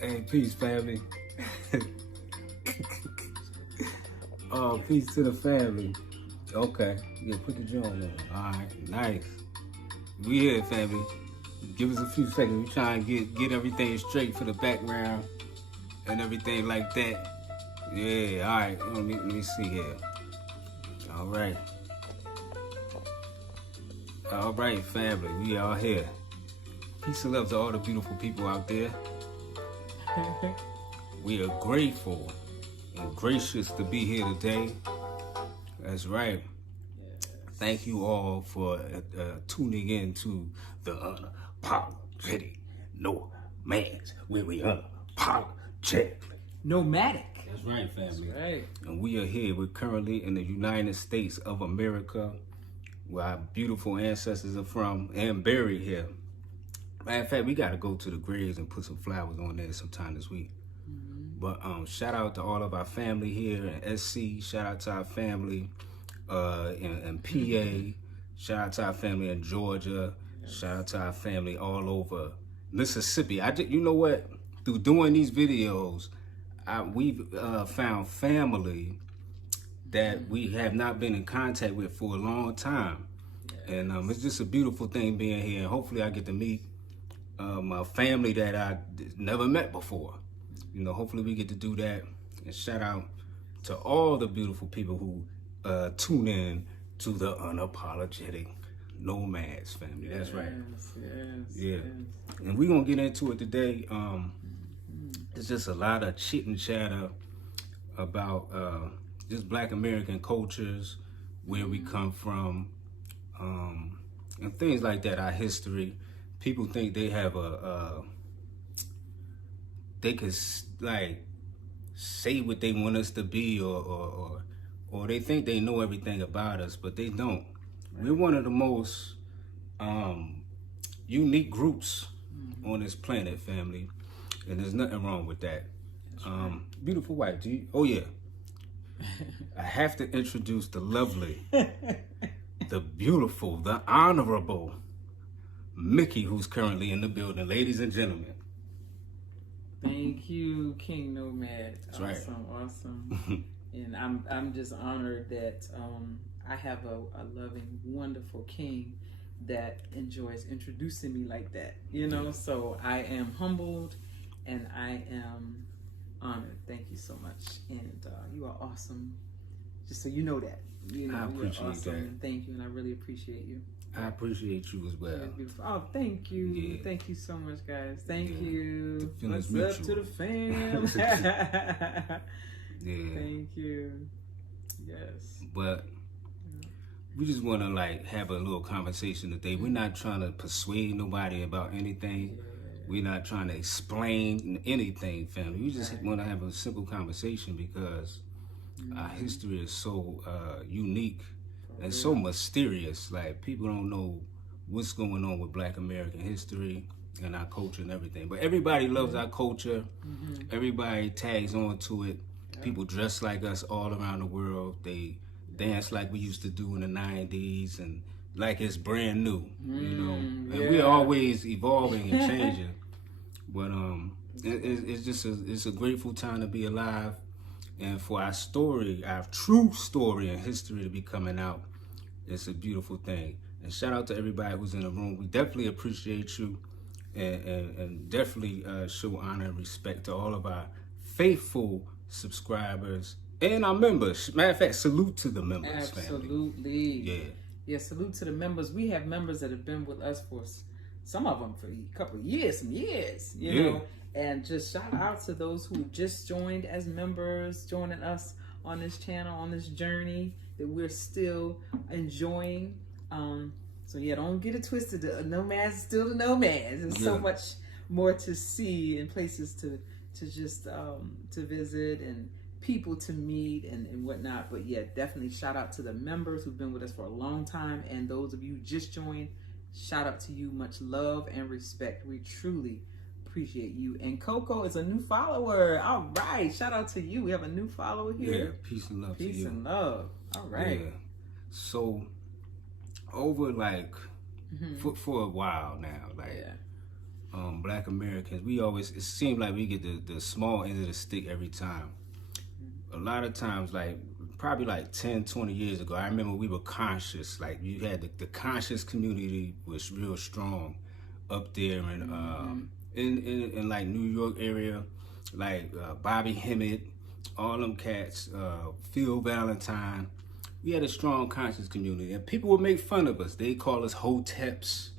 Hey, peace, family. Oh, peace to the family. Okay, yeah, put the joint on. All right, nice. We here, family. Give us a few seconds. We trying to get everything straight for the background and everything like that. Yeah, all right. Let me see here. All right. All right, family. We all here. Peace and love to all the beautiful people out there. We are grateful and gracious to be here today. That's right. Thank you all for tuning in to the Unapologetic Nomads, where we unapologetic. Nomadic. That's right, family. That's right. And we are here. We're currently in the United States of America, where our beautiful ancestors are from and buried here. Matter of fact, we got to go to the graves and put some flowers on there sometime this week. But shout out to all of our family here in SC. Shout out to our family in PA. Shout out to our family in Georgia. Yes. Shout out to our family all over Mississippi. You know what? Through doing these videos, we've found family that we have not been in contact with for a long time. Yes. And it's just a beautiful thing being here. And hopefully I get to meet my family that I never met before. You know, hopefully we get to do that. And shout out to all the beautiful people who tune in to the Unapologetic Nomads family. That's right. Yeah. And we're going to get into it today. It's just a lot of chit and chatter about just Black American cultures, where we come from, and things like that, our history. People think they have they could like say what they want us to be, or they think they know everything about us, but they don't. Right. We're one of the most unique groups on this planet, family, and there's nothing wrong with that. Right. Beautiful wife, oh yeah. I have to introduce the lovely, the beautiful, the honorable Mickey, who's currently in the building. Ladies and gentlemen. Thank you, King Nomad. That's awesome. And I'm just honored that I have a loving, wonderful king that enjoys introducing me like that. You know, so I am humbled and I am honored. Thank you so much. And you are awesome. Just so you know that. You know, I appreciate you're awesome. that. And thank you, and I really appreciate you. I appreciate you as well. Beautiful. Oh, thank you. Yeah. Thank you so much, guys. Thank you. What's up to the fam? Yeah. Thank you. Yes. But we just want to like have a little conversation today. We're not trying to persuade nobody about anything. Yeah. We're not trying to explain anything, family. We just want to have a simple conversation because our history is so unique and so mysterious. Like, people don't know what's going on with Black American history and our culture and everything. But everybody loves our culture. Everybody tags on to it. People dress like us all around the world. They dance like we used to do in the 90s, and like it's brand new, you know. And yeah. we're always evolving and changing. But it's just it's a grateful time to be alive, and for our story, our true story and history to be coming out. It's a beautiful thing. And shout out to everybody who's in the room. We definitely appreciate you, and definitely show honor and respect to all of our faithful subscribers and our members. Matter of fact, salute to the members. Absolutely. Family. Yeah, salute to the members. We have members that have been with us for some of them for a couple of years, you know. And just shout out to those who just joined as members, joining us on this channel, on this journey that we're still enjoying. So yeah, don't get it twisted. The nomads is still the nomads. There's so much more to see and places to just to visit and people to meet and whatnot. But yeah, definitely shout out to the members who've been with us for a long time, and those of you who just joined, shout out to you. Much love and respect. We truly appreciate you. And Coco is a new follower. All right, shout out to you. We have a new follower here. Yeah, peace and love to you. Peace and love. All right. Yeah. So over like for a while now, like Black Americans, we always, it seems like we get the small end of the stick every time. A lot of times, like probably like 10, 20 years ago, I remember we were conscious. Like you had the conscious community was real strong up there in like New York area, like Bobby Hemmett, all them cats, Phil Valentine. We had a strong conscious community, and people would make fun of us. They call us hoteps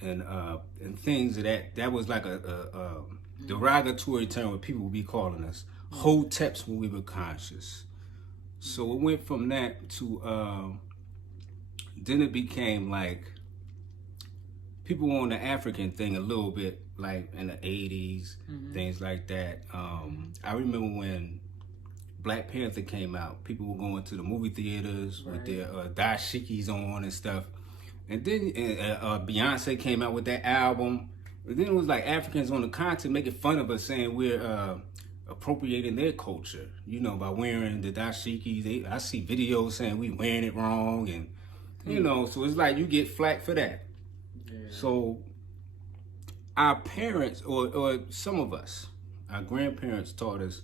and things of that. That was like a derogatory term where people would be calling us hoteps when we were conscious. So it went from that to then it became like people were on the African thing a little bit, like in the 80s, things like that. I remember when Black Panther came out, people were going to the movie theaters with their dashikis on and stuff. And then Beyonce came out with that album. And then it was like Africans on the continent making fun of us, saying we're appropriating their culture, you know, by wearing the dashikis. I see videos saying we wearing it wrong, and you know, so it's like you get flack for that. So our parents, or some of us, our grandparents taught us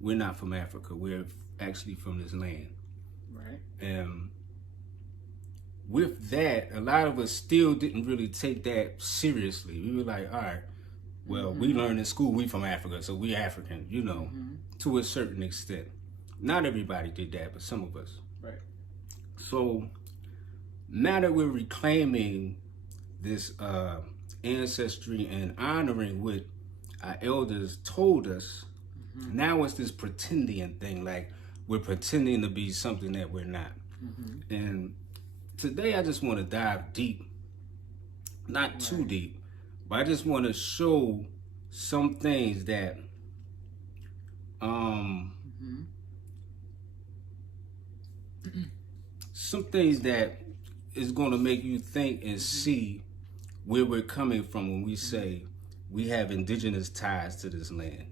we're not from Africa. We're actually from this land. Right. And with that, a lot of us still didn't really take that seriously. We were like, all right, well, we learned in school we from Africa, so we African, you know, to a certain extent. Not everybody did that, but some of us. Right. So now that we're reclaiming this ancestry and honoring what our elders told us, now it's this pretendian thing, like we're pretending to be something that we're not. And today I just want to dive deep, not too deep, but I just want to show some things that some things that is going to make you think and see where we're coming from when we say we have indigenous ties to this land.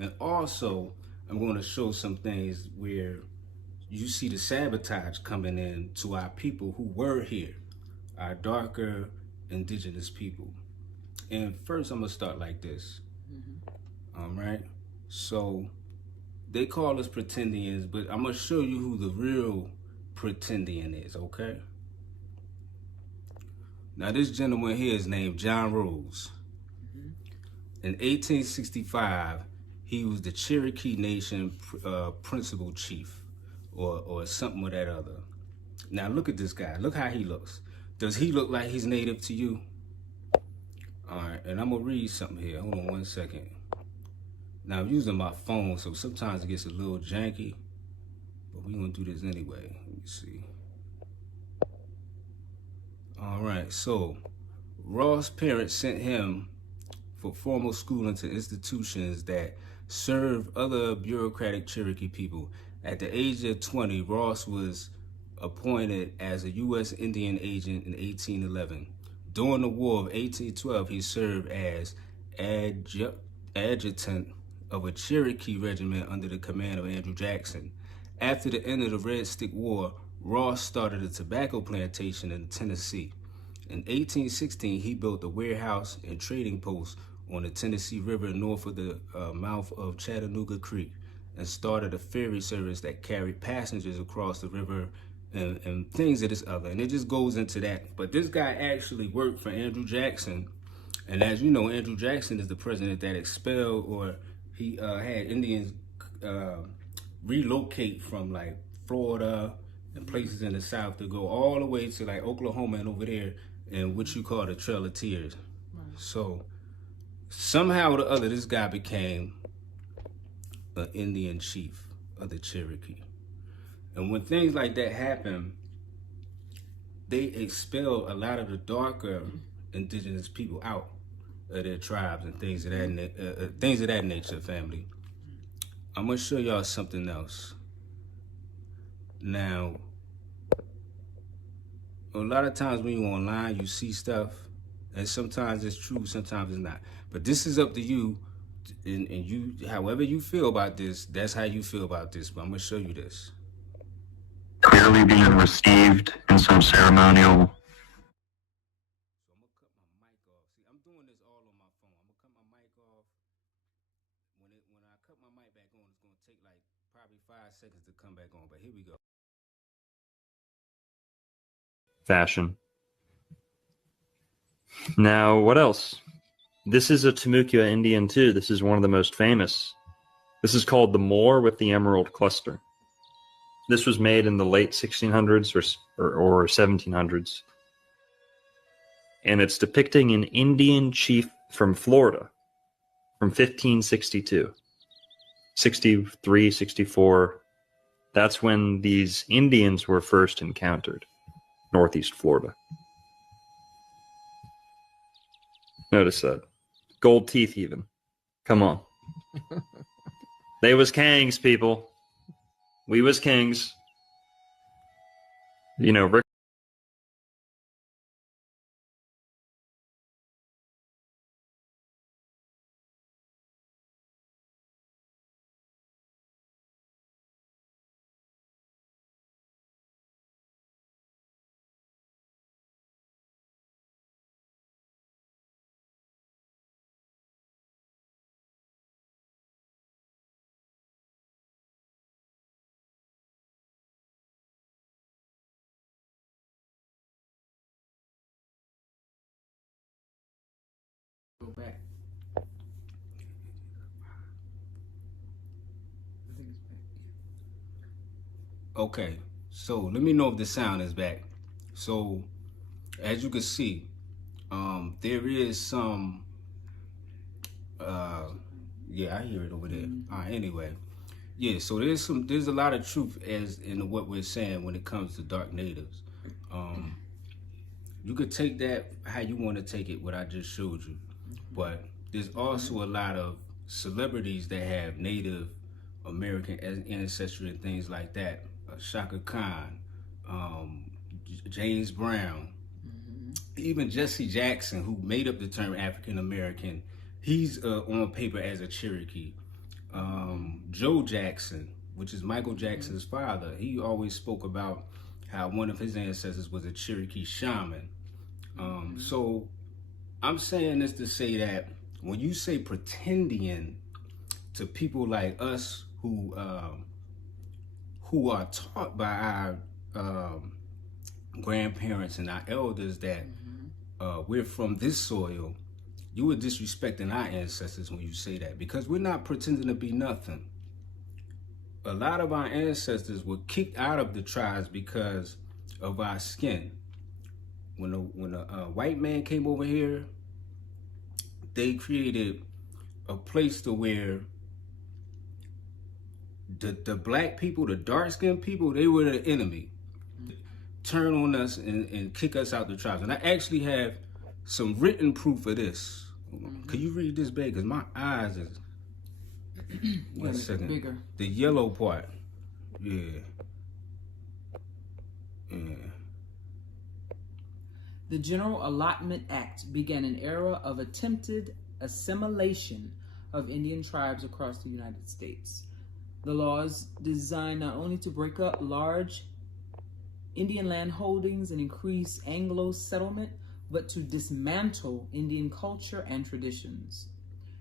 And also, I'm going to show some things where you see the sabotage coming in to our people who were here, our darker indigenous people. And first, I'm going to start like this. All right? So, they call us Pretendians, but I'm going to show you who the real Pretendian is, okay? Now, this gentleman here is named John Rose. In 1865, he was the Cherokee Nation principal chief, or something of that other. Now look at this guy. Look how he looks. Does he look like he's native to you? All right, and I'm gonna read something here. Hold on 1 second. Now I'm using my phone, so sometimes it gets a little janky, but we're gonna do this anyway. Let me see. All right, so Ross' parents sent him for formal schooling to institutions that serve other bureaucratic Cherokee people. At the age of 20, Ross was appointed as a U.S. Indian agent in 1811. During the War of 1812, he served as adjutant of a Cherokee regiment under the command of Andrew Jackson. After the end of the Red Stick War, Ross started a tobacco plantation in Tennessee. In 1816, he built a warehouse and trading post on the Tennessee River north of the mouth of Chattanooga Creek, and started a ferry service that carried passengers across the river and things of this other. And it just goes into that. But this guy actually worked for Andrew Jackson. And as you know, Andrew Jackson is the president that expelled, or he had Indians relocate from like Florida and places in the South to go all the way to like Oklahoma and over there in what you call the Trail of Tears. Right. So somehow or the other, this guy became an Indian chief of the Cherokee. And when things like that happen, they expel a lot of the darker indigenous people out of their tribes and things of that nature, family. I'm gonna show y'all something else. Now, a lot of times when you're online, you see stuff, and sometimes it's true, sometimes it's not. But this is up to you, and you, however you feel about this, that's how you feel about this. But I'm gonna show you this. Clearly being received in some ceremonial. So I'm gonna cut my mic off. See, I'm doing this all on my phone. I'm gonna cut my mic off. When I cut my mic back on, it's gonna take like probably 5 seconds to come back on. But here we go. Fashion. Now, what else? This is a Timucua Indian too. This is one of the most famous. This is called the Moor with the Emerald Cluster. This was made in the late 1600s or 1700s. And it's depicting an Indian chief from Florida from 1562. 63, 64. That's when these Indians were first encountered. Northeast Florida. Notice that. Gold teeth even. Come on. They was kings, people. We was kings. You know, Rick. Go back. I think it's back. Okay, so let me know if the sound is back. So, as you can see, there is some, yeah, I hear it over there. All right, anyway, yeah, so there's a lot of truth as in what we're saying when it comes to dark natives. You could take that how you want to take it, what I just showed you, but there's also a lot of celebrities that have Native American ancestry and things like that. Shaka Khan, James Brown, even Jesse Jackson, who made up the term African American, he's on paper as a Cherokee. Joe Jackson, which is Michael Jackson's father, he always spoke about how one of his ancestors was a Cherokee shaman. So I'm saying this to say that when you say Pretendian to people like us who are taught by our grandparents and our elders that we're from this soil, you are disrespecting our ancestors when you say that, because we're not pretending to be nothing. A lot of our ancestors were kicked out of the tribes because of our skin. When a white man came over here, they created a place to where the black people, the dark-skinned people, they were the enemy. Turn on us and kick us out the tribes. And I actually have some written proof of this. Can you read this, babe? Because my eyes is... One second. Bigger. The yellow part. Yeah. Yeah. The General Allotment Act began an era of attempted assimilation of Indian tribes across the United States. The law is designed not only to break up large Indian land holdings and increase Anglo settlement, but to dismantle Indian culture and traditions.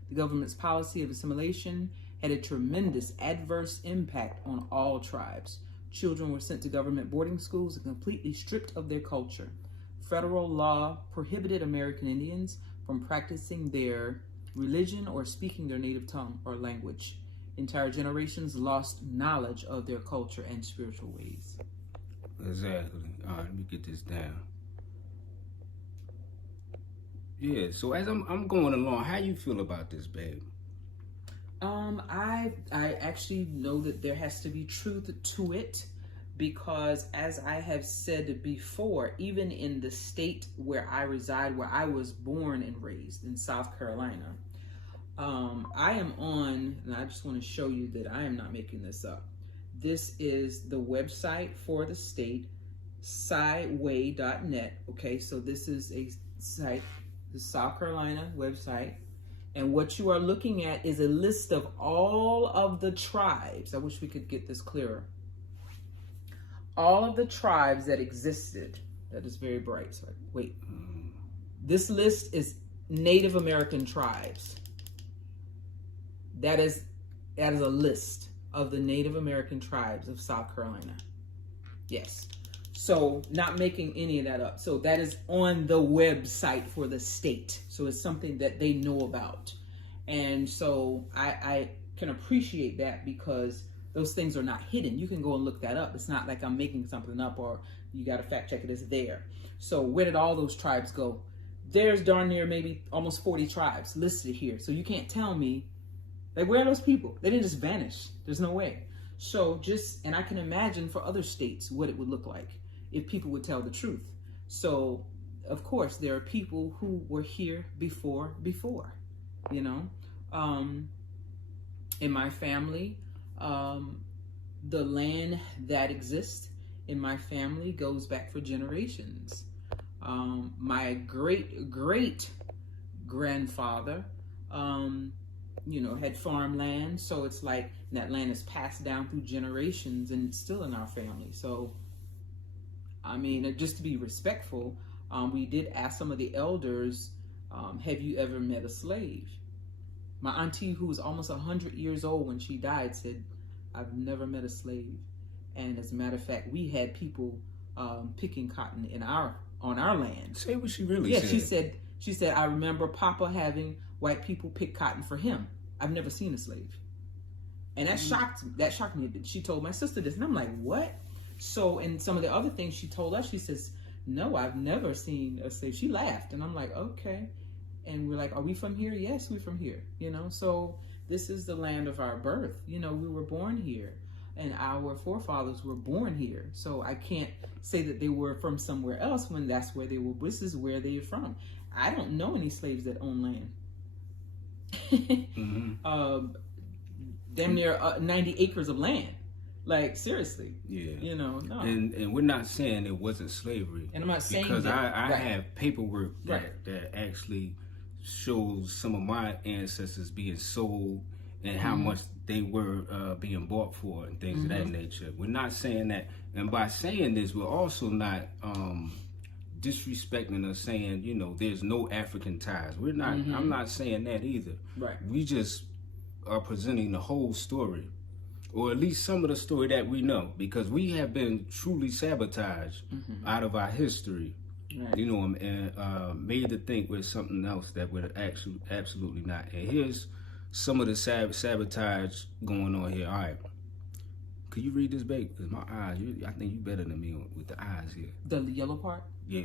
The government's policy of assimilation had a tremendous adverse impact on all tribes. Children were sent to government boarding schools and completely stripped of their culture. Federal law prohibited American Indians from practicing their religion or speaking their native tongue or language. Entire generations lost knowledge of their culture and spiritual ways. Exactly. All right, let me get this down. Yeah, so as I'm going along, how you feel about this, babe? I actually know that there has to be truth to it, because as I have said before, even in the state where I reside, where I was born and raised in South Carolina, I am on, and I just want to show you that I am not making this up. This is the website for the state, scyway.net. Okay, so this is a site, the South Carolina website. And what you are looking at is a list of all of the tribes. I wish we could get this clearer. All of the tribes that existed. That is very bright. So wait. This list is Native American tribes. That is a list of the Native American tribes of South Carolina. Yes. So not making any of that up. So that is on the website for the state. So it's something that they know about. And so I can appreciate that, because those things are not hidden. You can go and look that up. It's not like I'm making something up or you got to fact check it. It's there. So where did all those tribes go? There's darn near maybe almost 40 tribes listed here. So you can't tell me, like, where are those people? They didn't just vanish. There's no way. So and I can imagine for other states what it would look like if people would tell the truth. So, of course, there are people who were here before, you know. In my family, the land that exists in my family goes back for generations. My great grandfather, had farmland. So it's like that land is passed down through generations and it's still in our family. So, I mean, just to be respectful, we did ask some of the elders, have you ever met a slave? My auntie, who was almost 100 years old when she died, said, I've never met a slave. And as a matter of fact, we had people picking cotton on our land. Say what she really said. Yeah, she said, I remember Papa having white people pick cotton for him. I've never seen a slave. And that shocked me. She told my sister this, and I'm like, what? So, and some of the other things she told us, she says, no, I've never seen a slave. She laughed, and I'm like, okay. And we're like, are we from here? Yes, we're from here, So this is the land of our birth. We were born here, and our forefathers were born here. So I can't say that they were from somewhere else when that's where they were. This is where they're from. I don't know any slaves that own land. Damn near 90 acres of land. Like, seriously. Yeah. No. And we're not saying it wasn't slavery. And I'm not saying because that. I have paperwork that Right. actually shows some of my ancestors being sold and how much they were being bought for and things of that nature. We're not saying that. And by saying this, we're also not disrespecting or saying, there's no African ties. We're not. I'm not saying that either. Right. We just are presenting the whole story, or at least some of the story that we know, because we have been truly sabotaged out of our history, Right. and made to think we're something else that we're actually absolutely not. And here's some of the sabotage going on here. All right, could you read this, babe? Because my eyes, I think you better than me with the eyes here. The yellow part? Yeah.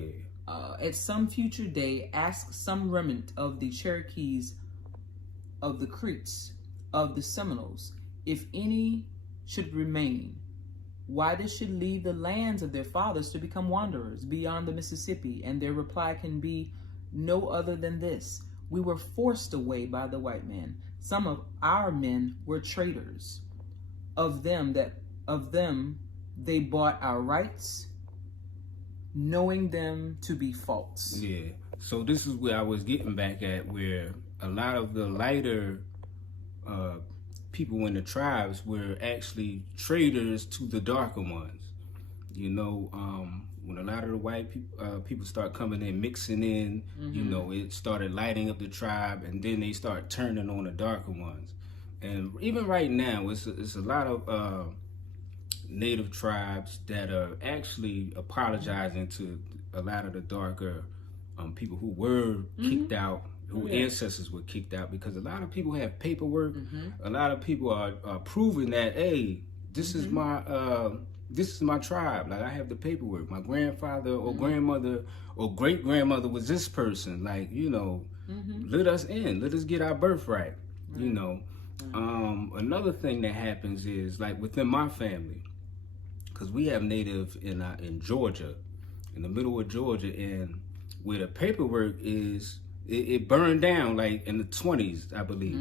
At some future day, ask some remnant of the Cherokees, of the Creeks, of the Seminoles, if any should remain, why they should leave the lands of their fathers to become wanderers beyond the Mississippi, and their reply can be no other than this: we were forced away by the white man. Some of our men were traitors. Of them they bought our rights, knowing them to be false. Yeah. So this is where I was getting back at, where a lot of the lighter people in the tribes were actually traders to the darker ones. You know, when a lot of the white people start coming in, mixing in, you know, it started lighting up the tribe, and then they start turning on the darker ones. And even right now, it's a lot of native tribes that are actually apologizing to a lot of the darker people who were kicked out, who ancestors were kicked out, because a lot of people have paperwork. A lot of people are proving that, hey, this is my tribe. Like, I have the paperwork. My grandfather or grandmother or great grandmother was this person. Like, you know, let us in. Let us get our birthright. You know. Another thing that happens is, like, within my family, because we have native in Georgia, in the middle of Georgia, and where the paperwork is, it burned down like in the 20s, I believe.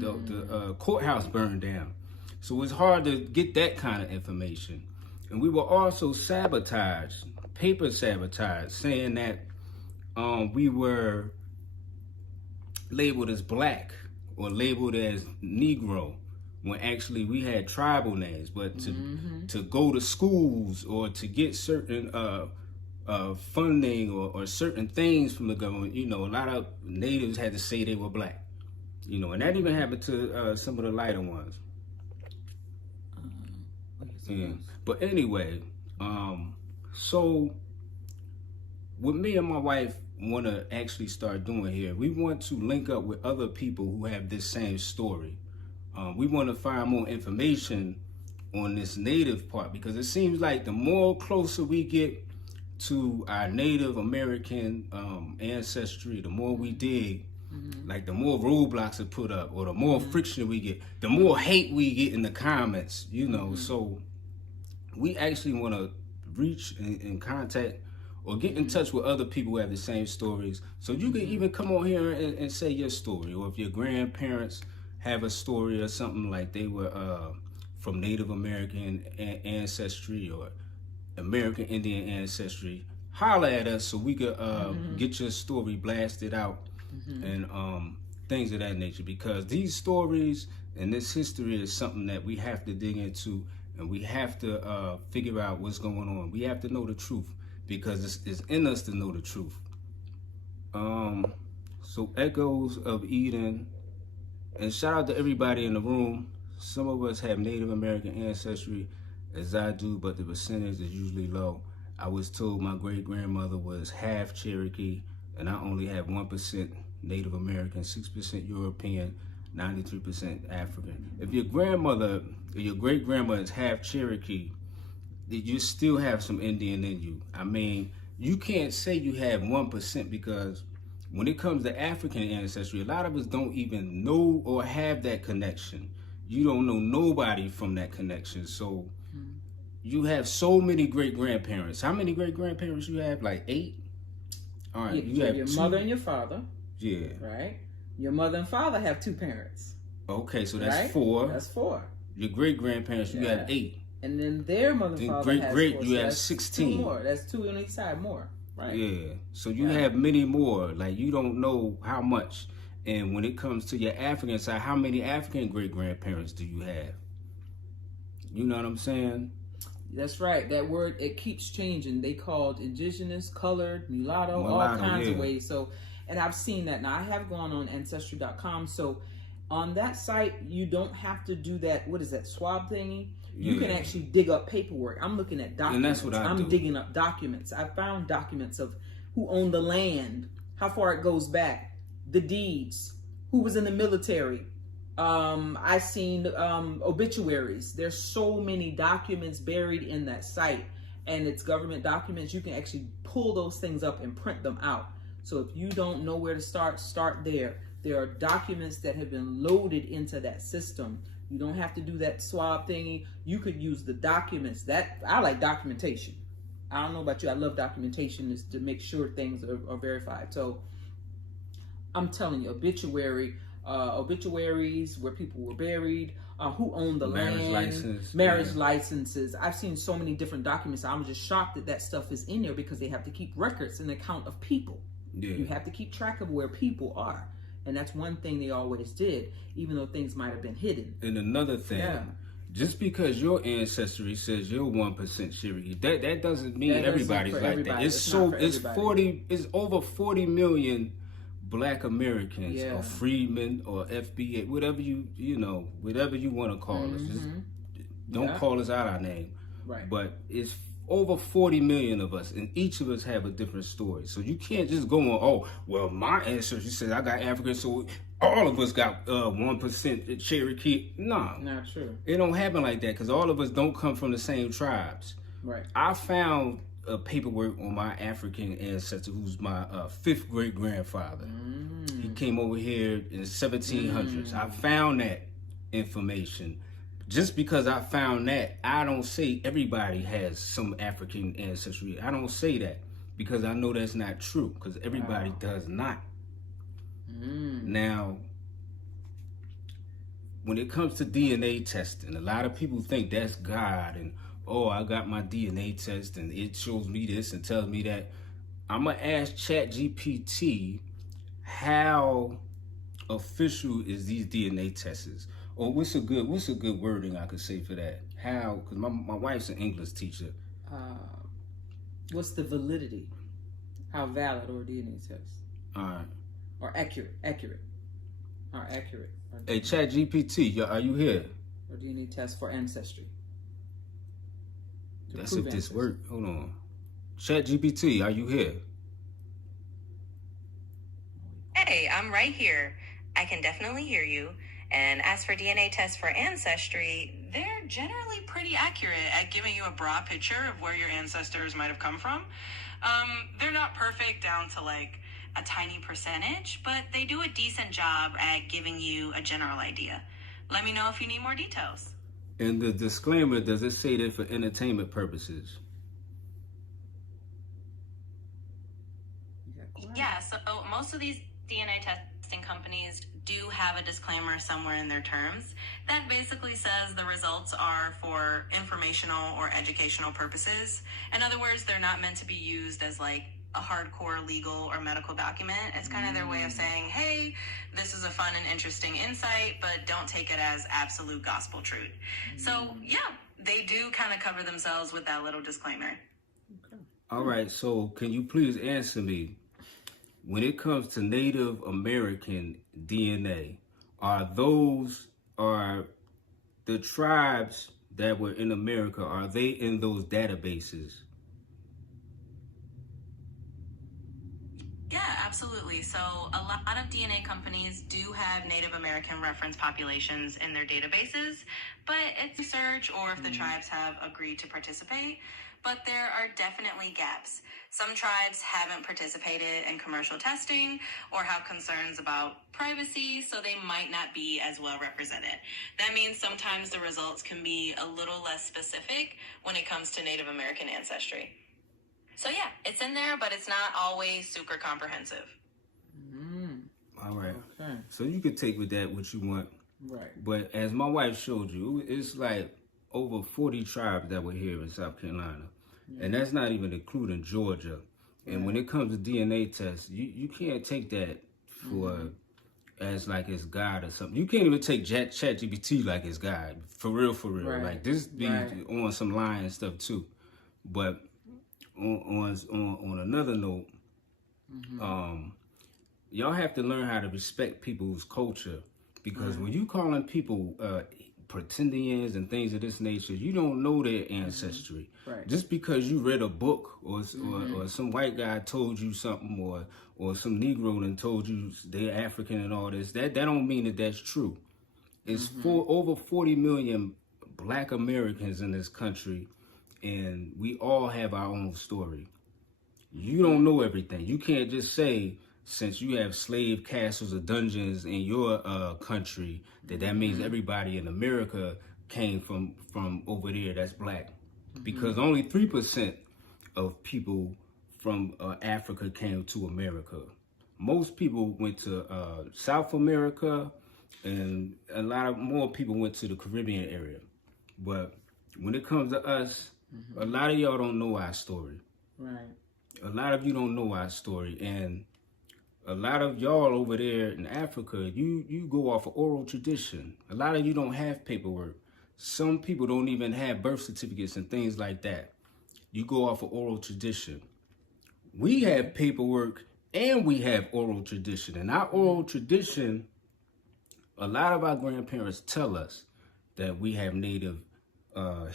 The courthouse burned down. So it's hard to get that kind of information. And we were also sabotaged, paper sabotaged, saying that we were labeled as black or labeled as Negro, when actually we had tribal names. But to go to schools or to get certain funding or certain things from the government, you know, a lot of natives had to say they were black, you know, and that even happened to some of the lighter ones. Yeah. But anyway, so what me and my wife want to actually start doing here, we want to link up with other people who have this same story. We want to find more information on this native part, because it seems like the more closer we get to our Native American ancestry, the more we dig, like the more roadblocks are put up, or the more friction we get, the more hate we get in the comments, you know. So we actually want to reach and contact or get in touch with other people who have the same stories. So you can even come on here and say your story, or if your grandparents have a story or something, like they were from Native American ancestry or American Indian ancestry, holler at us so we could get your story blasted out and things of that nature, because these stories and this history is something that we have to dig into, and we have to figure out what's going on. We have to know the truth, because it's in us to know the truth. So Echoes of Eden, and shout out to everybody in the room. Some of us have Native American ancestry, as I do, but the percentage is usually low. I was told my great-grandmother was half Cherokee, and I only have 1% Native American, 6% European, 93% African. If your grandmother or your great-grandmother is half Cherokee, you still have some Indian in you. I mean, you can't say you have 1%, because when it comes to African ancestry, a lot of us don't even know or have that connection. You don't know nobody from that connection. So you have so many great-grandparents. How many great-grandparents you have? Like 8? All right. You have your mother and your father. Yeah. Right? Your mother and father have 2 parents. Okay, so that's right? 4. That's 4. Your great-grandparents, you have 8. And then their mother and father has 4. You have 16. 2 more. That's 2 on each side more. Right? Yeah. So you have many more. Like, you don't know how much. And when it comes to your African side, how many African great-grandparents do you have? You know what I'm saying? That's right. That word, it keeps changing. They called indigenous, colored, mulatto, all kinds of ways. So, and I've seen that. Now, I have gone on Ancestry.com. So, on that site, you don't have to do that. What is that, swab thingy? You can actually dig up paperwork. I'm looking at documents. And that's what I'm digging up documents. I found documents of who owned the land, how far it goes back, the deeds, who was in the military. I've seen obituaries. There's so many documents buried in that site, and it's government documents. You can actually pull those things up and print them out. So if you don't know where to start there. There are documents that have been loaded into that system. You don't have to do that swab thingy. You could use the documents. That I like documentation. I don't know about you. I love documentation, is to make sure things are verified. So I'm telling you, obituaries where people were buried, who owned the land, marriage licenses. I've seen so many different documents. I'm just shocked that stuff is in there, because they have to keep records and account of people. You have to keep track of where people are. And that's one thing they always did, even though things might have been hidden. And another thing, just because your ancestry says you're 1% Cherokee, that doesn't mean everybody's like that. It's over 40 million Black Americans or freedmen or FBA, whatever whatever you want to call us. Just don't call us out our name. Right. But it's over 40 million of us, and each of us have a different story. So you can't just go on, oh, well, my ancestry says I got African, so all of us got 1% Cherokee. No. Not true. It don't happen like that, because all of us don't come from the same tribes. Right. I found paperwork on my African ancestor, who's my 5th great grandfather. He came over here in the 1700s. I found that information. Just because I found that, I don't say everybody has some African ancestry. I don't say that because I know that's not true, because everybody does not. Now, when it comes to DNA testing, a lot of people think that's God and, oh, I got my DNA test and it shows me this and tells me that. I'm going to ask ChatGPT how official is these DNA tests. Or what's a good wording I could say for that? How? Because my wife's an English teacher. What's the validity? How valid are DNA tests? All right. Or accurate? How accurate? Hey, ChatGPT, are you here? Or DNA tests for ancestry? That's if this work. Hold on. ChatGPT, are you here? Hey, I'm right here. I can definitely hear you. And as for DNA tests for ancestry, they're generally pretty accurate at giving you a broad picture of where your ancestors might have come from. They're not perfect down to like a tiny percentage, but they do a decent job at giving you a general idea. Let me know if you need more details. And the disclaimer, does it say that for entertainment purposes? Yeah, so most of these DNA testing companies do have a disclaimer somewhere in their terms that basically says the results are for informational or educational purposes. In other words, they're not meant to be used as like a hardcore legal or medical document. It's kind of their way of saying, hey, this is a fun and interesting insight, but don't take it as absolute gospel truth. So yeah, they do kind of cover themselves with that little disclaimer. Okay. All right, so can you please answer me? When it comes to Native American DNA, are the tribes that were in America, are they in those databases? Yeah, absolutely. So a lot of DNA companies do have Native American reference populations in their databases, but it's research or if the tribes have agreed to participate. But there are definitely gaps. Some tribes haven't participated in commercial testing or have concerns about privacy, so they might not be as well represented. That means sometimes the results can be a little less specific when it comes to Native American ancestry. So yeah, it's in there, but it's not always super comprehensive. All right. Okay. So you could take with that what you want. Right. But as my wife showed you, it's like over 40 tribes that were here in South Carolina. And that's not even including Georgia. And when it comes to DNA tests, you can't take that for as like it's God or something. You can't even take ChatGPT like it's God. For real. Right. Like this be on some lying stuff too. But on another note, y'all have to learn how to respect people's culture, because when you calling people Pretendians and things of this nature, you don't know their ancestry. Right. Just because you read a book or some white guy told you something or some Negro and told you they're African and all this, that don't mean that that's true. It's over 40 million Black Americans in this country, and we all have our own story. You don't know everything. You can't just say, since you have slave castles or dungeons in your country, that means everybody in America came from over there that's Black. Because only 3% of people from Africa came to America. Most people went to South America, and a lot of more people went to the Caribbean area. But when it comes to us, a lot of y'all don't know our story. Right. A lot of you don't know our story, and a lot of y'all over there in Africa, you go off of oral tradition. A lot of you don't have paperwork. Some people don't even have birth certificates and things like that. You go off of oral tradition. We have paperwork and we have oral tradition. And our oral tradition, a lot of our grandparents tell us that we have native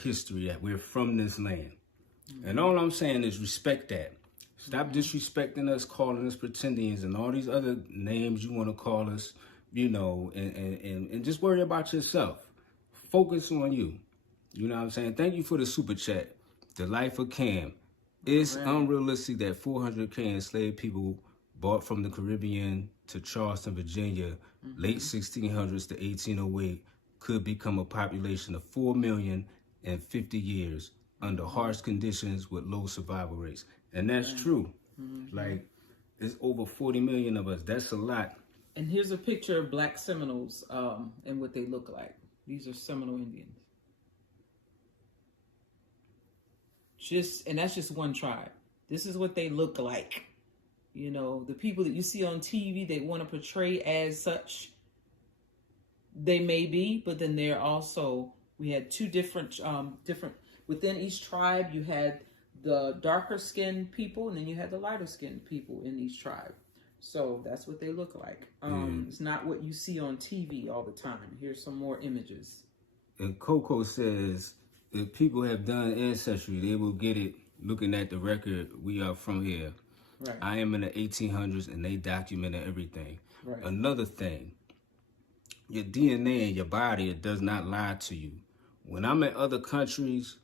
history, that we're from this land. And all I'm saying is respect that. Stop disrespecting us, calling us pretendians and all these other names you want to call us, you know, and just worry about yourself. Focus on you. You know what I'm saying? Thank you for the super chat. The life of Cam. It's unrealistic that 400K enslaved people brought from the Caribbean to Charleston, Virginia, late 1600s to 1808, could become a population of 4 million in 50 years under harsh conditions with low survival rates. And that's true. Like, it's over 40 million of us. That's a lot. And here's a picture of Black Seminoles and what they look like. These are Seminole Indians. And that's just one tribe. This is what they look like. You know, the people that you see on TV, they want to portray as such. They may be, but then they're also, we had two different, within each tribe, you had the darker skinned people, and then you had the lighter skinned people in each tribe. So that's what they look like. It's not what you see on TV all the time. Here's some more images. And Coco says, if people have done ancestry, they will get it looking at the record. We are from here. Right. I am in the 1800s, and they documented everything. Right. Another thing, your DNA and your body, it does not lie to you. When I'm in other countries,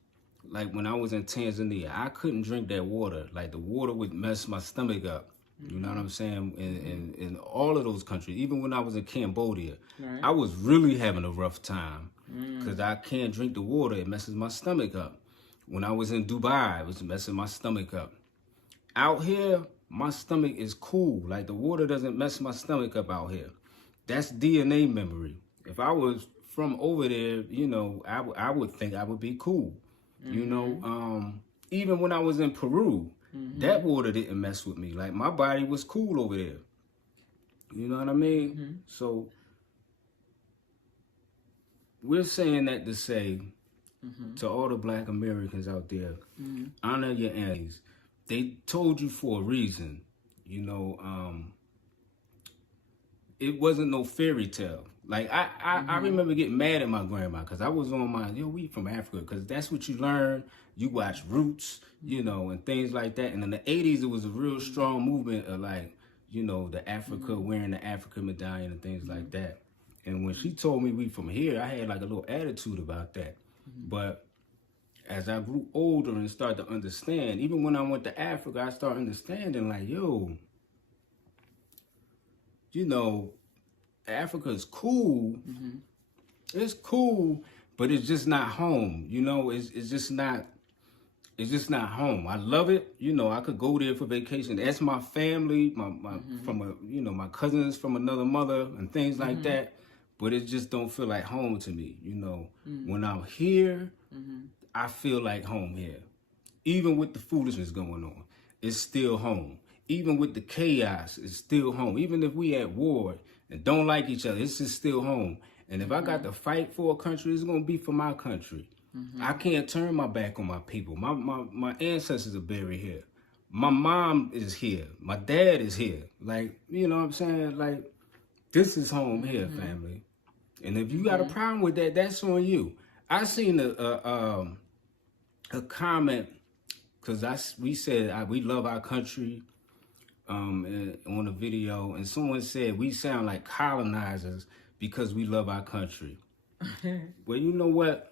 like when I was in Tanzania, I couldn't drink that water. Like the water would mess my stomach up. You know what I'm saying? In all of those countries, even when I was in Cambodia, I was really having a rough time because I can't drink the water. It messes my stomach up. When I was in Dubai, it was messing my stomach up. Out here, my stomach is cool. Like the water doesn't mess my stomach up out here. That's DNA memory. If I was from over there, you know, I would think I would be cool. You know, even when I was in Peru, that water didn't mess with me. Like my body was cool over there. You know what I mean? So we're saying that to say to all the Black Americans out there, honor your ancestors. They told you for a reason. You know, it wasn't no fairy tale. Like I remember getting mad at my grandma because I was on my, we from Africa, because that's what you learn. You watch Roots, you know, and things like that. And in the 80s, it was a real strong movement of like, you know, the Africa, wearing the African medallion and things like that. And when she told me we from here, I had like a little attitude about that. But as I grew older and started to understand, even when I went to Africa, I started understanding like, yo, you know, Africa is cool. It's cool, but it's just not home. You know, it's just not home. I love it. You know, I could go there for vacation. That's my family, from a, you know, my cousins from another mother and things like that. But it just don't feel like home to me. You know, when I'm here, I feel like home here. Even with the foolishness going on, it's still home. Even with the chaos, it's still home. Even if we at war and don't like each other, it's just still home. And if I got to fight for a country, it's gonna be for my country. I can't turn my back on my people. My ancestors are buried here. My mom is here. My dad is here. Like, you know what I'm saying? Like, this is home here, family. And if you got a problem with that, that's on you. I seen a comment, because we said we love our country on a video, and someone said we sound like colonizers because we love our country. Well, you know what?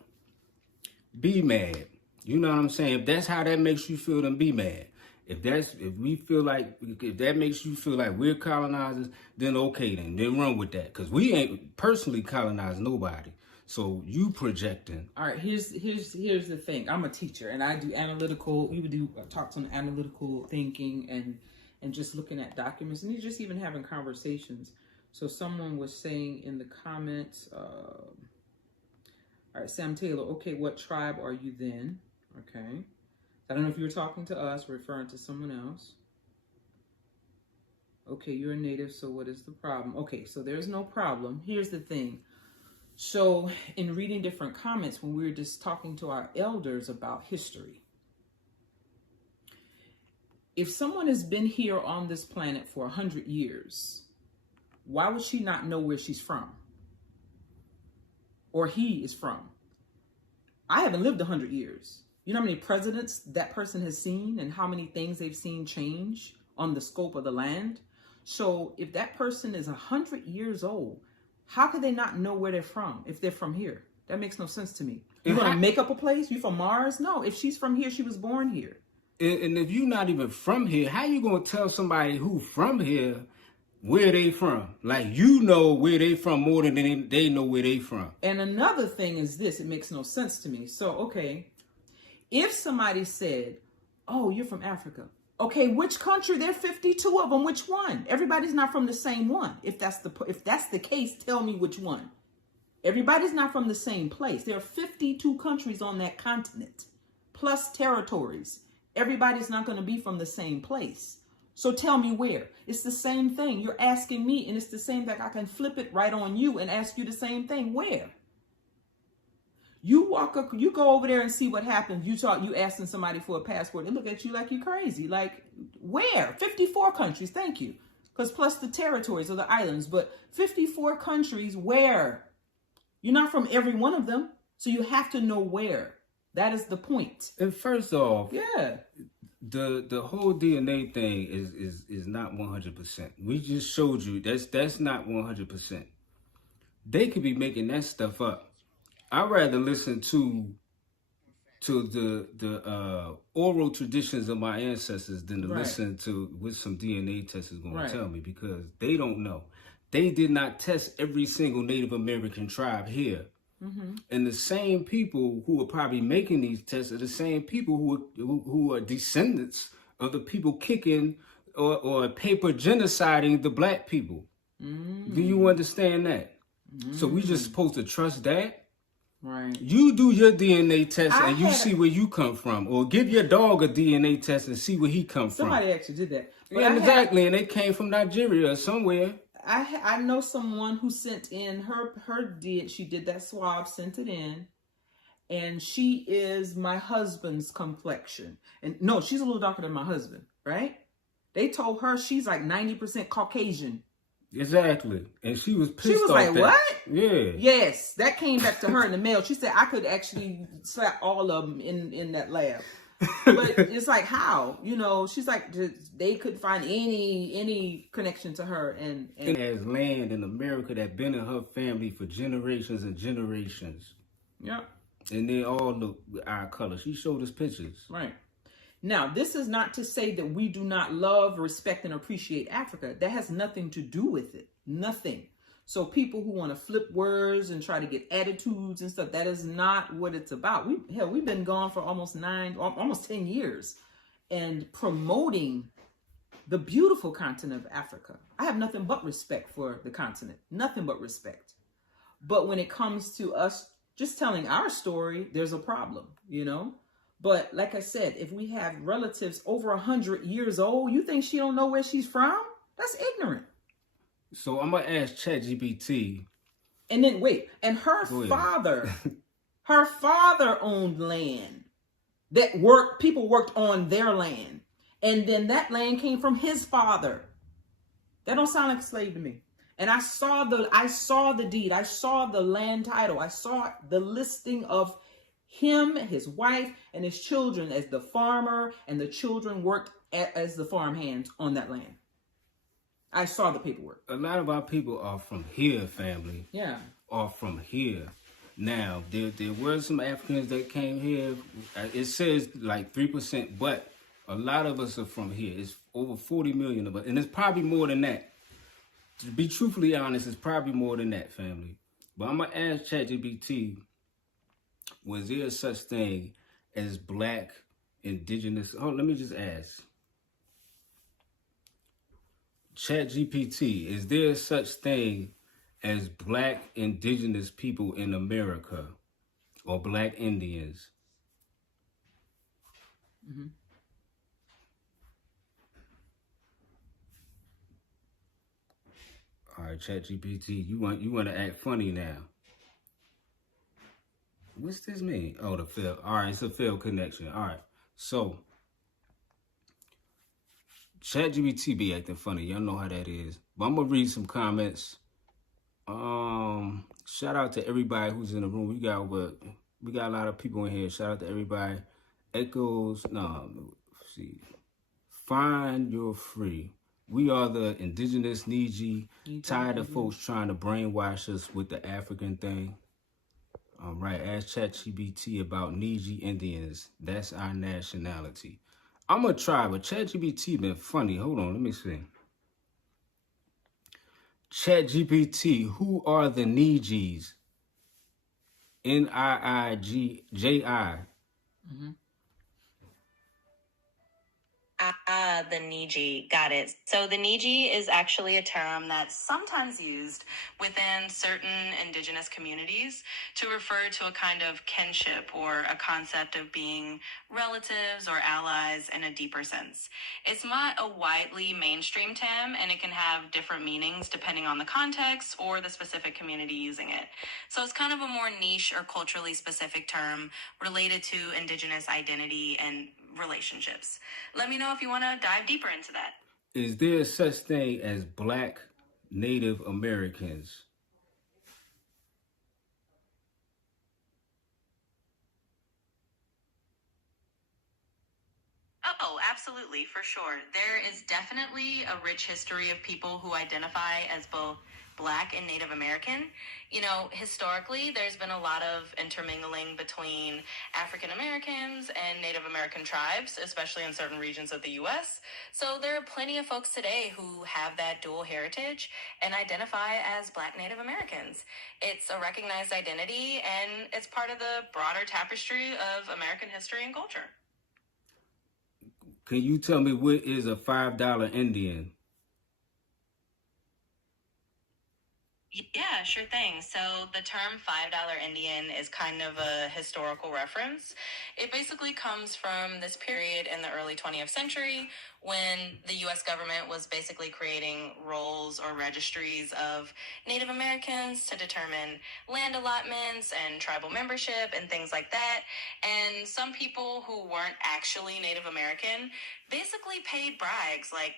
Be mad. You know what I'm saying? If that's how that makes you feel, then be mad. If that makes you feel like we're colonizers, then okay, then run with that. Because we ain't personally colonized nobody. So you projecting. All right, here's the thing. I'm a teacher, and I do analytical. We would do talks on analytical thinking and just looking at documents, and just even having conversations. So someone was saying in the comments, all right, Sam Taylor, okay, what tribe are you then? Okay. I don't know if you were talking to us or referring to someone else. Okay, you're a native, so what is the problem? Okay, so there's no problem. Here's the thing. So, in reading different comments, when we were just talking to our elders about history, if someone has been here on this planet for 100 years, why would she not know where she's from? Or he is from? I haven't lived 100 years. You know how many presidents that person has seen and how many things they've seen change on the scope of the land? So if that person is 100 years old, how could they not know where they're from if they're from here? That makes no sense to me. You're going to make up a place? You from Mars? No, if she's from here, she was born here. And if you're not even from here, how you going to tell somebody who from here where they from? Like, you know where they from more than they know where they from. And another thing is this, it makes no sense to me. So, okay, if somebody said, oh, you're from Africa. Okay, which country? There are 52 of them. Which one? Everybody's not from the same one. If that's the case, tell me which one. Everybody's not from the same place. There are 52 countries on that continent, plus territories. Everybody's not going to be from the same place. So tell me where. It's the same thing. You're asking me, and it's the same thing. I can flip it right on you and ask you the same thing. Where? You go over there and see what happens. You asking somebody for a passport. They look at you like you're crazy. Like, where? 54 countries. Thank you. Because plus the territories or the islands. But 54 countries, where? You're not from every one of them. So you have to know where. That is the point. And first off, yeah, the whole DNA thing is not 100%. We just showed you that's not 100%. They could be making that stuff up. I'd rather listen to the oral traditions of my ancestors than to listen to what some DNA test is going to tell me, because they don't know. They did not test every single Native American tribe here. Mm-hmm. And the same people who are probably making these tests are the same people who are descendants of the people kicking or paper genociding the black people. Mm-hmm. Do you understand that? Mm-hmm. So we just supposed to trust that? Right. You do your DNA test and you see where you come from. Or give your dog a DNA test and see where he come from. Somebody actually did that. But yeah, exactly. And they came from Nigeria or somewhere. I know someone who sent in she did that swab, sent it in, and she is my husband's complexion. And no, she's a little darker than my husband, right? They told her she's like 90% Caucasian. Exactly. And she was pissed off. She was like, what? Yeah. Yes, that came back to her in the mail. She said, I could actually slap all of them in that lab. But it's like, how? You know, she's like, they couldn't find any connection to her. And has land in America that been in her family for generations and generations. Yeah. And they all look our color. She showed us pictures. Right. Now, this is not to say that we do not love, respect, and appreciate Africa. That has nothing to do with it. Nothing. So people who want to flip words and try to get attitudes and stuff, that is not what it's about. We've been gone for almost 10 years and promoting the beautiful continent of Africa. I have nothing but respect for the continent. Nothing but respect. But when it comes to us just telling our story, there's a problem, you know? But like I said, if we have relatives over 100 years old, you think she don't know where she's from? That's ignorant. So I'm going to ask ChatGPT. And then wait, and her father owned land people worked on their land. And then that land came from his father. That don't sound like a slave to me. And I saw the deed. I saw the land title. I saw the listing of him, his wife, and his children as the farmer, and the children worked as the farm hands on that land. I saw the paperwork. A lot of our people are from here, family. Yeah. Are from here. Now, there were some Africans that came here. It says like 3%, but a lot of us are from here. It's over 40 million of us. And it's probably more than that. To be truthfully honest, it's probably more than that, family. But I'm going to ask ChatGPT, was there such thing as black, indigenous? Oh, let me just ask. ChatGPT, is there such thing as black, indigenous people in America or black Indians? Mm-hmm. All right, ChatGPT, you want to act funny now. What's this mean? Oh, the fail. All right, it's a failed connection. All right, so ChatGPT be acting funny. Y'all know how that is. But I'm gonna read some comments. Shout out to everybody who's in the room. We got a lot of people in here. Shout out to everybody. Echoes. No, see. Find your free. We are the indigenous Niji. Tired of folks trying to brainwash us with the African thing. All right, ask ChatGPT about Niji Indians. That's our nationality. I'm gonna try, but ChatGPT been funny. Hold on, let me see. ChatGPT, who are the Nijis? Niijji. The Niji. Got it. So the Niji is actually a term that's sometimes used within certain indigenous communities to refer to a kind of kinship or a concept of being relatives or allies in a deeper sense. It's not a widely mainstream term, and it can have different meanings depending on the context or the specific community using it. So it's kind of a more niche or culturally specific term related to indigenous identity and relationships. Let me know if you want to dive deeper into that. Is there such thing as Black Native Americans? Oh, absolutely, for sure. There is definitely a rich history of people who identify as both Black and Native American. You know, historically, there's been a lot of intermingling between African Americans and Native American tribes, especially in certain regions of the U.S. So there are plenty of folks today who have that dual heritage and identify as Black Native Americans. It's a recognized identity, and it's part of the broader tapestry of American history and culture. Can you tell me what is a $5 Indian? Yeah, sure thing. So the term $5 Indian is kind of a historical reference. It basically comes from this period in the early 20th century when the U.S. government was basically creating rolls or registries of Native Americans to determine land allotments and tribal membership and things like that. And some people who weren't actually Native American basically paid bribes, like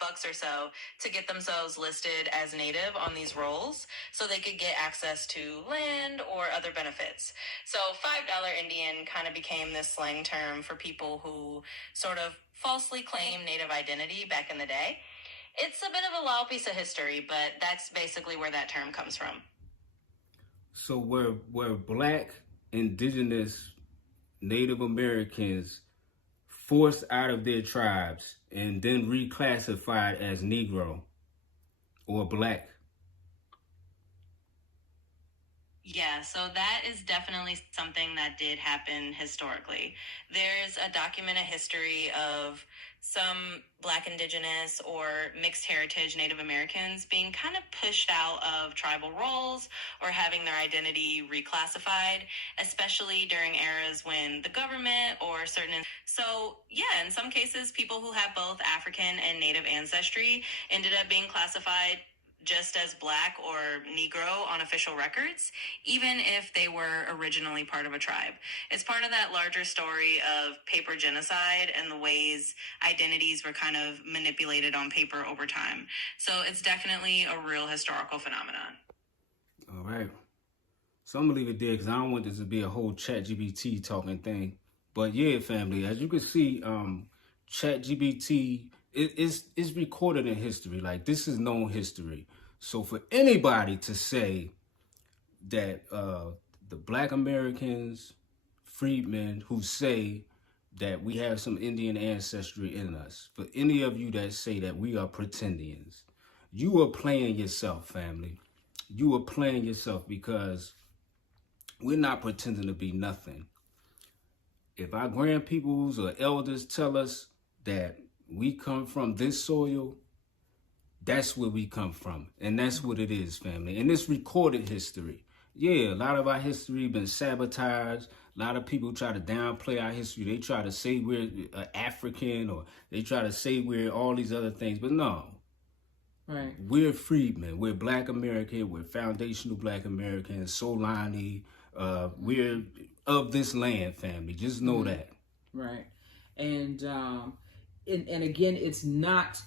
$5 or so, to get themselves listed as Native on these rolls so they could get access to land or other benefits. So $5 Indian kind of became this slang term for people who sort of falsely claim Native identity back in the day. It's a bit of a wild piece of history, but that's basically where that term comes from. So were Black, indigenous, Native Americans forced out of their tribes and then reclassified as Negro or Black? Yeah, so that is definitely something that did happen historically. There's a documented history of some Black, indigenous, or mixed heritage Native Americans being kind of pushed out of tribal roles or having their identity reclassified, especially during eras when the government or certain... So, yeah, in some cases, people who have both African and Native ancestry ended up being classified just as Black or Negro on official records, even if they were originally part of a tribe. It's part of that larger story of paper genocide and the ways identities were kind of manipulated on paper over time. So it's definitely a real historical phenomenon. All right. So I'm gonna leave it there because I don't want this to be a whole ChatGPT talking thing. But yeah, family, as you can see, ChatGPT is recorded in history. Like, this is known history. So for anybody to say that the Black Americans, freedmen who say that we have some Indian ancestry in us, for any of you that say that we are Pretendians, you are playing yourself, family. You are playing yourself, because we're not pretending to be nothing. If our grandpeoples or elders tell us that we come from this soil, that's where we come from. And that's what it is, family. And it's recorded history. Yeah, a lot of our history been sabotaged. A lot of people try to downplay our history. They try to say we're African, or they try to say we're all these other things. But no, Right. We're freedmen. We're Black American. We're foundational Black Americans. Solani. We're of this land, family. Just know that. Right. And again, it's not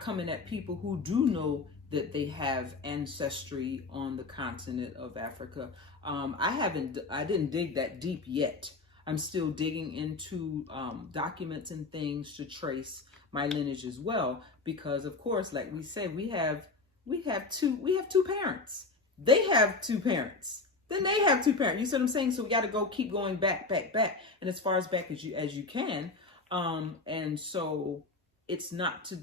coming at people who do know that they have ancestry on the continent of Africa. I didn't dig that deep yet. I'm still digging into documents and things to trace my lineage as well, because of course, like we said, we have two parents. They have two parents. Then they have two parents. You see what I'm saying? So we got to keep going back, and as far as back as you can. And so it's not to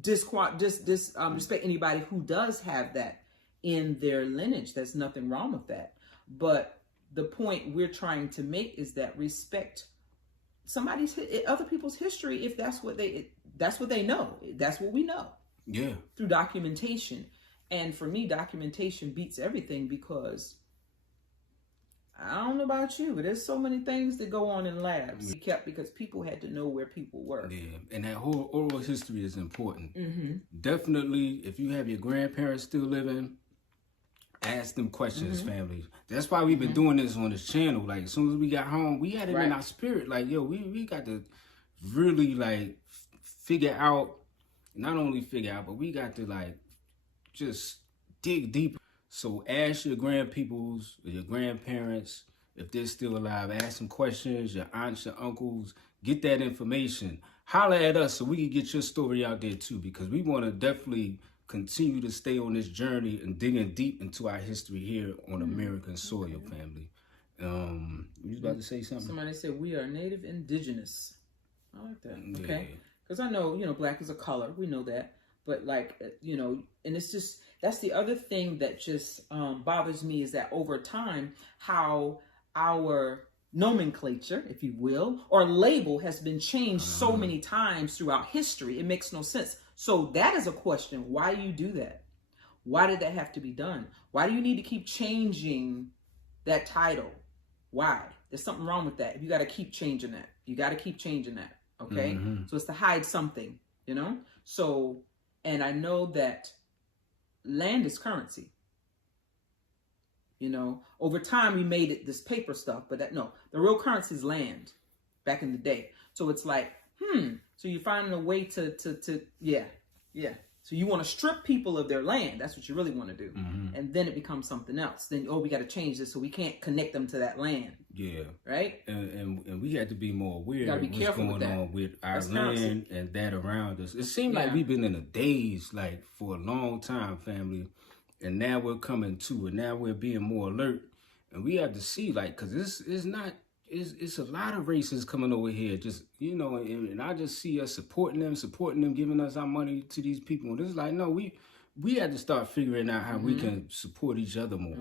disrespect anybody who does have that in their lineage. There's nothing wrong with that. But the point we're trying to make is that respect other people's history if that's what they know. That's what we know. Yeah. Through documentation. And for me, documentation beats everything, because I don't know about you, but there's so many things that go on in labs kept because people had to know where people were. Yeah, and that whole oral history is important. Mm-hmm. Definitely, if you have your grandparents still living, ask them questions, family. That's why we've been doing this on this channel. Like, as soon as we got home, we had it in our spirit. Like, yo, we got to really, like, figure out, not only figure out, but we got to, like, just dig deeper. So ask your grandpeoples, or your grandparents, if they're still alive. Ask them questions, your aunts, your uncles. Get that information. Holler at us so we can get your story out there too, because we want to definitely continue to stay on this journey and digging deep into our history here on American soil, family. You was about to say something? Somebody said we are native indigenous. I like that. Okay. Yeah. Because I know, Black is a color. We know that. But like, and it's just, that's the other thing that just bothers me, is that over time, how our nomenclature, if you will, or label has been changed so many times throughout history. It makes no sense. So that is a question. Why do you do that? Why did that have to be done? Why do you need to keep changing that title? Why? There's something wrong with that. You got to keep changing that. You got to keep changing that. Okay. So it's to hide something, So, and I know that land is currency. Over time we made it this paper stuff, but the real currency is land back in the day. So it's like, so you're finding a way to So you want to strip people of their land. That's what you really want to do. And then it becomes something else. Then, we got to change this so we can't connect them to that land. Yeah. Right? And we had to be more aware of what's going on with our land and that around us. It seemed like we've been in a daze, like, for a long time, family. And now we're coming to it. Now we're being more alert. And we have to see, like, because it's a lot of races coming over here, just, and I just see us supporting them, giving us our money to these people. And it's like, no, we had to start figuring out how we can support each other more.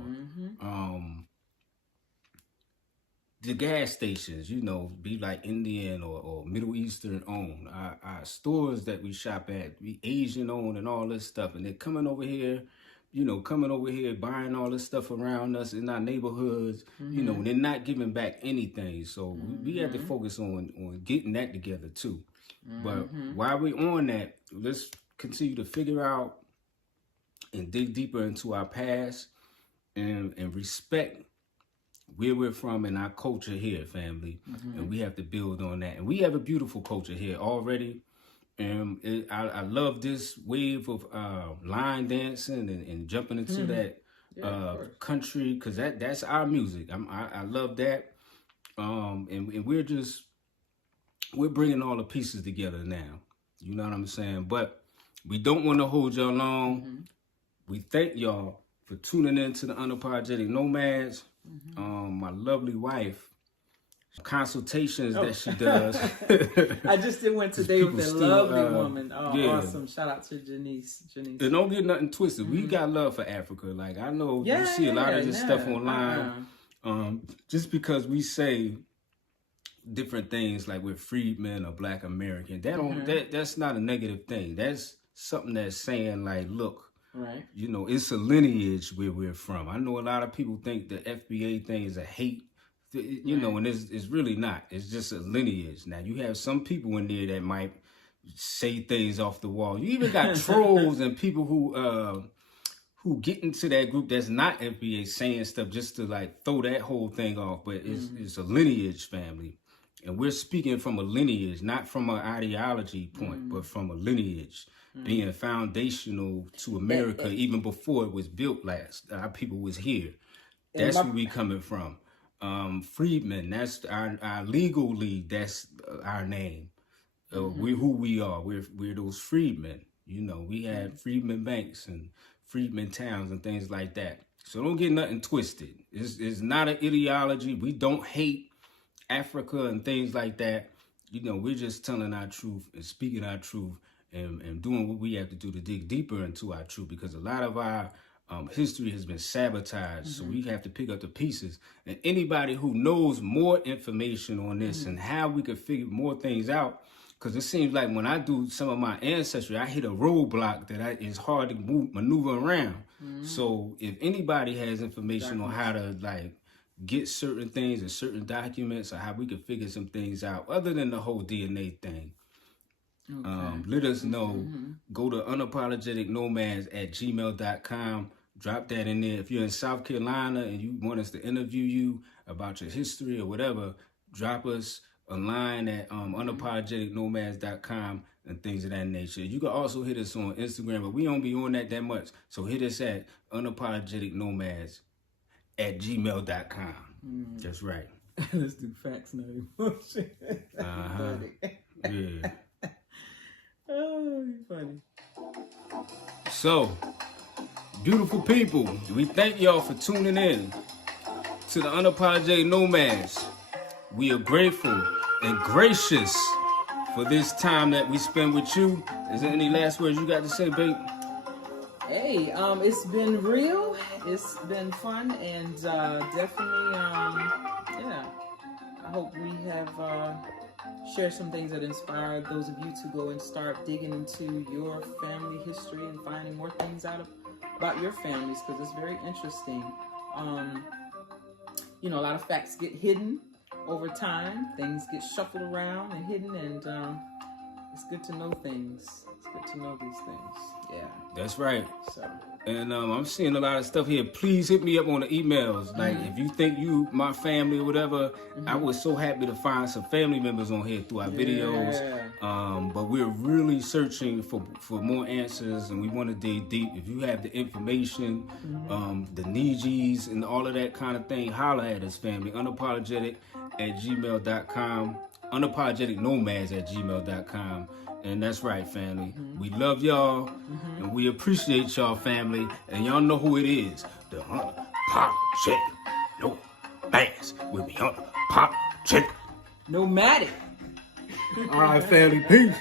The gas stations, be like Indian or Middle Eastern owned. Our stores that we shop at, be Asian owned and all this stuff. And they're coming over here, buying all this stuff around us in our neighborhoods, and they're not giving back anything. So we have to focus on getting that together too. But while we're on that, let's continue to figure out and dig deeper into our past and respect where we're from and our culture here, family. And we have to build on that. And we have a beautiful culture here already. And I love this wave of line dancing and jumping into that country, because that's our music. I love that. And we're bringing all the pieces together now. You know what I'm saying? But we don't want to hold y'all long. We thank y'all for tuning in to the Unapologetic Nomads. My lovely wife, consultations that she does. I just went today with a lovely woman. Awesome. Shout out to Janice. And don't get nothing twisted. We got love for Africa. Like, I know you see a lot of this stuff online. Just because we say different things like we're freedmen or Black American, that's not a negative thing. That's something that's saying, like, look, right, it's a lineage where we're from. I know a lot of people think the FBA thing is a hate, and it's really not. It's just a lineage. Now, you have some people in there that might say things off the wall. You even got trolls and people who get into that group that's not FBA saying stuff just to like throw that whole thing off. But it's a lineage family. And we're speaking from a lineage, not from an ideology point, but from a lineage being foundational to America even before it was built last. Our people was here. That's where we coming from. Freedmen, that's our legally, that's our name. We're who we are. We're those freedmen. You know, we had freedmen banks and freedmen towns and things like that. So don't get nothing twisted. It's not an ideology. We don't hate Africa and things like that. You know, we're just telling our truth and speaking our truth and doing what we have to do to dig deeper into our truth, because a lot of our history has been sabotaged. So we have to pick up the pieces. And anybody who knows more information on this and how we could figure more things out, because it seems like when I do some of my ancestry, I hit a roadblock that is hard to maneuver around. So if anybody has information on how to like get certain things and certain documents, or how we could figure some things out other than the whole DNA thing, let us know. Go to unapologeticnomads@gmail.com. Drop that in there. If you're in South Carolina and you want us to interview you about your history or whatever, drop us a line at unapologeticnomads.com and things of that nature. You can also hit us on Instagram, but we don't be on that much. So hit us at unapologeticnomads@gmail.com. That's right. Let's do facts, not emotion. Yeah. Oh, you're funny. So, beautiful people, we thank y'all for tuning in to the Unapologetic Nomads. We are grateful and gracious for this time that we spend with you. Is there any last words you got to say, babe? Hey, it's been real. It's been fun, and definitely, yeah. I hope we have shared some things that inspired those of you to go and start digging into your family history and finding more things out about your families, because it's very interesting. You know, a lot of facts get hidden over time. Things get shuffled around and hidden, and it's good to know things. It's good to know these things. Yeah. That's right. So. And I'm seeing a lot of stuff here. Please hit me up on the emails. Like, if you think you my family or whatever, I was so happy to find some family members on here through our videos. But we're really searching for more answers, and we want to dig deep. If you have the information, the Nijis and all of that kind of thing, holler at us, family. Unapologetic@gmail.com. Unapologeticnomads@gmail.com. And that's right, family. We love y'all, and we appreciate y'all, family. And y'all know who it is. The Unapologetic Nomads. We'll be unapologetic. Nomadic. All right, family. Peace.